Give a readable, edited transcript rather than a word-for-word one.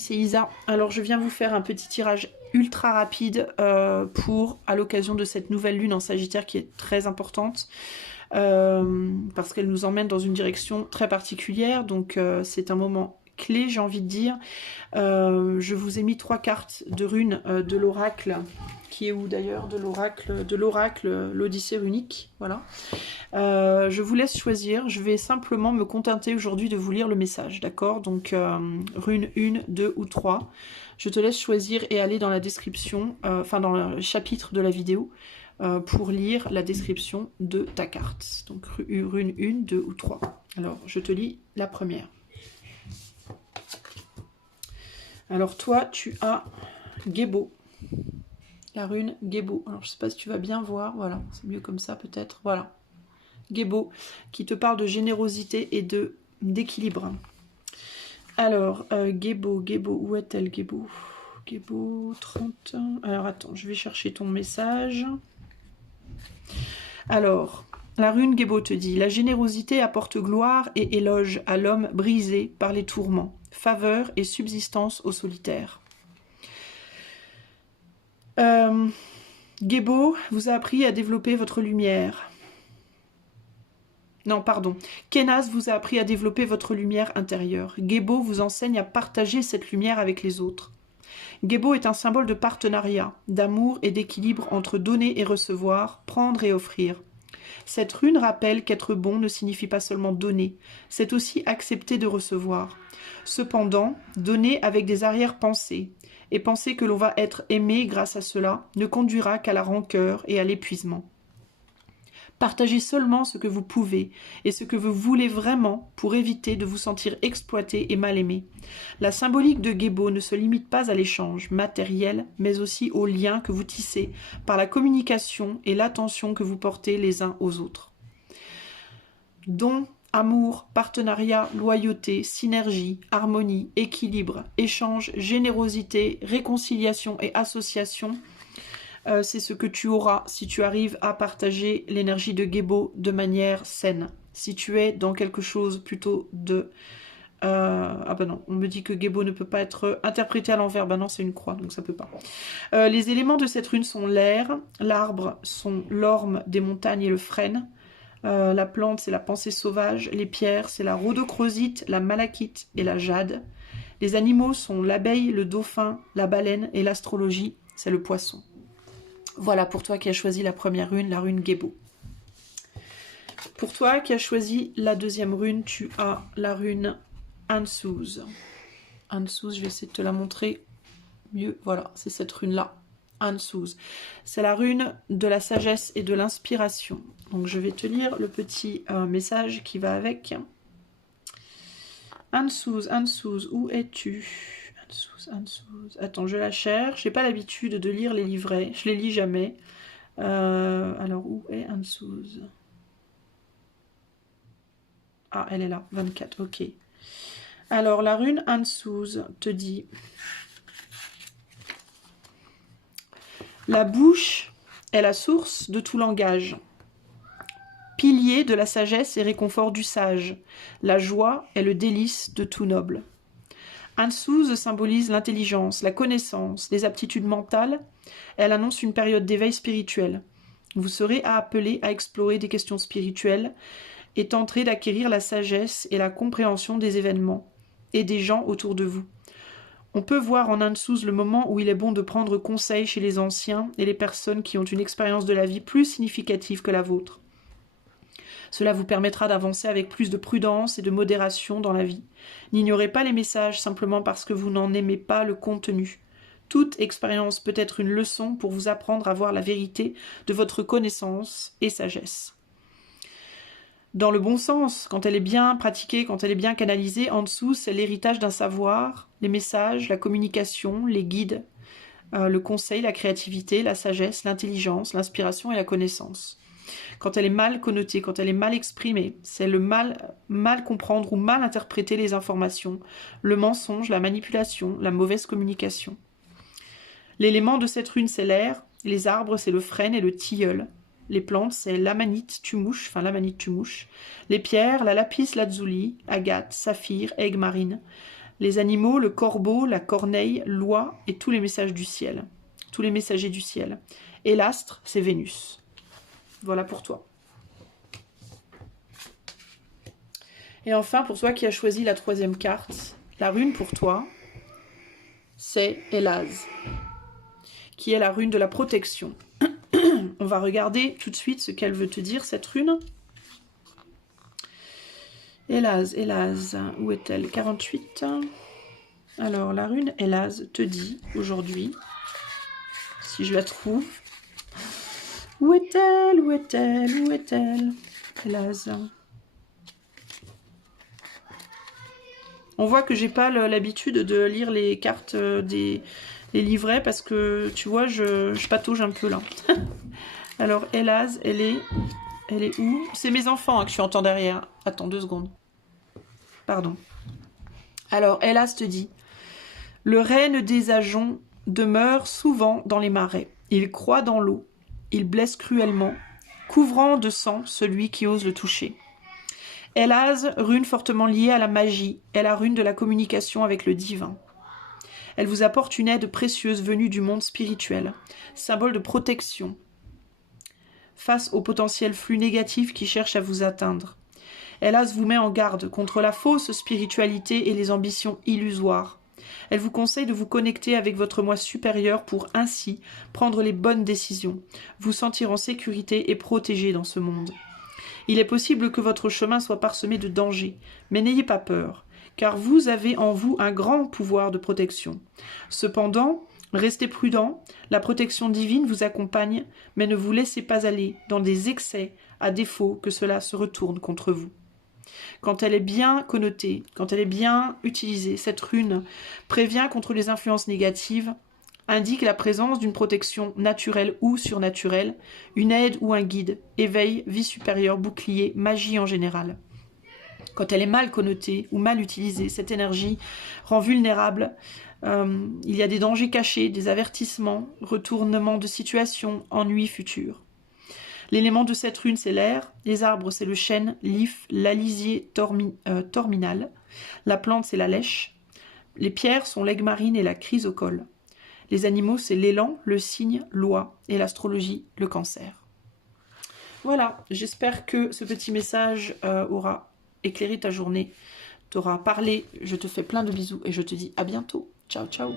c'est Isa. Alors je viens vous faire un petit tirage ultra rapide à l'occasion de cette nouvelle lune en Sagittaire qui est très importante. Parce qu'elle nous emmène dans une direction très particulière. Donc c'est un moment clé, j'ai envie de dire. Je vous ai mis 3 cartes de runes de l'oracle, qui est où d'ailleurs, de l'oracle, l'Odyssée runique, voilà. Je vous laisse choisir, je vais simplement me contenter aujourd'hui de vous lire le message, d'accord? Donc rune 1, 2 ou 3, je te laisse choisir et aller dans la description, enfin dans le chapitre de la vidéo, pour lire la description de ta carte. Donc rune 1, 2 ou 3. Alors je te lis la première. Alors toi, tu as Gébo. La rune Gébo. Alors je ne sais pas si tu vas bien voir. Voilà, c'est mieux comme ça peut-être. Voilà. Gébo, qui te parle de générosité et d'équilibre. Alors, Gébo, où est-elle, Gébo? Gébo, 30. Alors attends, je vais chercher ton message. Alors, la rune Gébo te dit: la générosité apporte gloire et éloge à l'homme brisé par les tourments, faveur et subsistance au solitaire. Gébo vous a appris à développer votre lumière. Non, pardon. Kénas vous a appris à développer votre lumière intérieure. Gébo vous enseigne à partager cette lumière avec les autres. Gébo est un symbole de partenariat, d'amour et d'équilibre entre donner et recevoir, prendre et offrir. Cette rune rappelle qu'être bon ne signifie pas seulement donner, c'est aussi accepter de recevoir. Cependant, donner avec des arrière-pensées, et penser que l'on va être aimé grâce à cela, ne conduira qu'à la rancœur et à l'épuisement. Partagez seulement ce que vous pouvez et ce que vous voulez vraiment pour éviter de vous sentir exploité et mal aimé. La symbolique de Gébo ne se limite pas à l'échange matériel, mais aussi aux liens que vous tissez par la communication et l'attention que vous portez les uns aux autres. Don, amour, partenariat, loyauté, synergie, harmonie, équilibre, échange, générosité, réconciliation et association, c'est ce que tu auras si tu arrives à partager l'énergie de Gébo de manière saine. Si tu es dans quelque chose plutôt de... ah ben non, on me dit que Gébo ne peut pas être interprété à l'envers. Ben non, c'est une croix, donc ça peut pas. Les éléments de cette rune sont l'air, l'arbre sont l'orme des montagnes et le frêne. La plante, c'est la pensée sauvage. Les pierres, c'est la rhodochrosite, la malachite et la jade. Les animaux sont l'abeille, le dauphin, la baleine et l'astrologie, c'est le poisson. Voilà pour toi qui as choisi la première rune, la rune Gébo. Pour toi qui as choisi la deuxième rune, tu as la rune Ansuz. Ansuz, je vais essayer de te la montrer mieux. Voilà, c'est cette rune-là. Ansuz. C'est la rune de la sagesse et de l'inspiration. Donc je vais te lire le petit message qui va avec. Ansuz, Ansuz, où es-tu? Ansuz. Attends, je la cherche. J'ai pas l'habitude de lire les livrets. Je les lis jamais. Alors, où est Ansuz? Ah, elle est là. 24, ok. Alors, la rune Ansuz te dit: la bouche est la source de tout langage. Pilier de la sagesse et réconfort du sage. La joie est le délice de tout noble. Ansuz symbolise l'intelligence, la connaissance, les aptitudes mentales. Elle annonce une période d'éveil spirituel. Vous serez appelé à explorer des questions spirituelles et tenterez d'acquérir la sagesse et la compréhension des événements et des gens autour de vous. On peut voir en Ansuz le moment où il est bon de prendre conseil chez les anciens et les personnes qui ont une expérience de la vie plus significative que la vôtre. Cela vous permettra d'avancer avec plus de prudence et de modération dans la vie. N'ignorez pas les messages simplement parce que vous n'en aimez pas le contenu. Toute expérience peut être une leçon pour vous apprendre à voir la vérité de votre connaissance et sagesse. Dans le bon sens, quand elle est bien pratiquée, quand elle est bien canalisée, en dessous, c'est l'héritage d'un savoir, les messages, la communication, les guides, le conseil, la créativité, la sagesse, l'intelligence, l'inspiration et la connaissance. Quand elle est mal connotée, quand elle est mal exprimée, c'est le mal comprendre ou mal interpréter les informations, le mensonge, la manipulation, la mauvaise communication. L'élément de cette rune, c'est l'air, les arbres, c'est le frêne et le tilleul. Les plantes, c'est l'amanite, tumouche, les pierres, la lapis lazuli, agate, saphir, aigue marine. Les animaux, le corbeau, la corneille, l'oie et tous les messages du ciel. Tous les messagers du ciel. Et l'astre, c'est Vénus. Voilà pour toi. Et enfin, pour toi qui as choisi la 3e carte, la rune pour toi, c'est Élaz, qui est la rune de la protection. On va regarder tout de suite ce qu'elle veut te dire, cette rune. Élaz, où est-elle? 48. Alors, la rune Élaz te dit aujourd'hui, si je la trouve, où est-elle? Où est-elle? Où est-elle? Élaz. On voit que j'ai pas l'habitude de lire les cartes les livrets parce que, tu vois, je patauge un peu là. Alors, Élaz, elle est où? C'est mes enfants que tu entends derrière. Attends 2 secondes. Pardon. Alors, Élaz te dit, le renne des ajoncs demeure souvent dans les marais. Il croît dans l'eau. Il blesse cruellement, couvrant de sang celui qui ose le toucher. Élaz, rune fortement liée à la magie, est la rune de la communication avec le divin. Elle vous apporte une aide précieuse venue du monde spirituel, symbole de protection, face au potentiel flux négatif qui cherche à vous atteindre. Élaz vous met en garde contre la fausse spiritualité et les ambitions illusoires. Elle vous conseille de vous connecter avec votre moi supérieur pour ainsi prendre les bonnes décisions, vous sentir en sécurité et protégé dans ce monde. Il est possible que votre chemin soit parsemé de dangers, mais n'ayez pas peur, car vous avez en vous un grand pouvoir de protection. Cependant, restez prudent, la protection divine vous accompagne, mais ne vous laissez pas aller dans des excès, à défaut que cela se retourne contre vous. Quand elle est bien connotée, quand elle est bien utilisée, cette rune prévient contre les influences négatives, indique la présence d'une protection naturelle ou surnaturelle, une aide ou un guide, éveil, vie supérieure, bouclier, magie en général. Quand elle est mal connotée ou mal utilisée, cette énergie rend vulnérable. Il y a des dangers cachés, des avertissements, retournements de situation, ennuis futurs. L'élément de cette rune, c'est l'air. Les arbres, c'est le chêne, l'if, l'alisier torminal. La plante, c'est la lèche. Les pierres sont l'aigle marine et la chrysocole. Les animaux, c'est l'élan, le cygne, l'oie, et l'astrologie, le cancer. Voilà, j'espère que ce petit message aura éclairé ta journée, t'aura parlé. Je te fais plein de bisous et je te dis à bientôt. Ciao, ciao.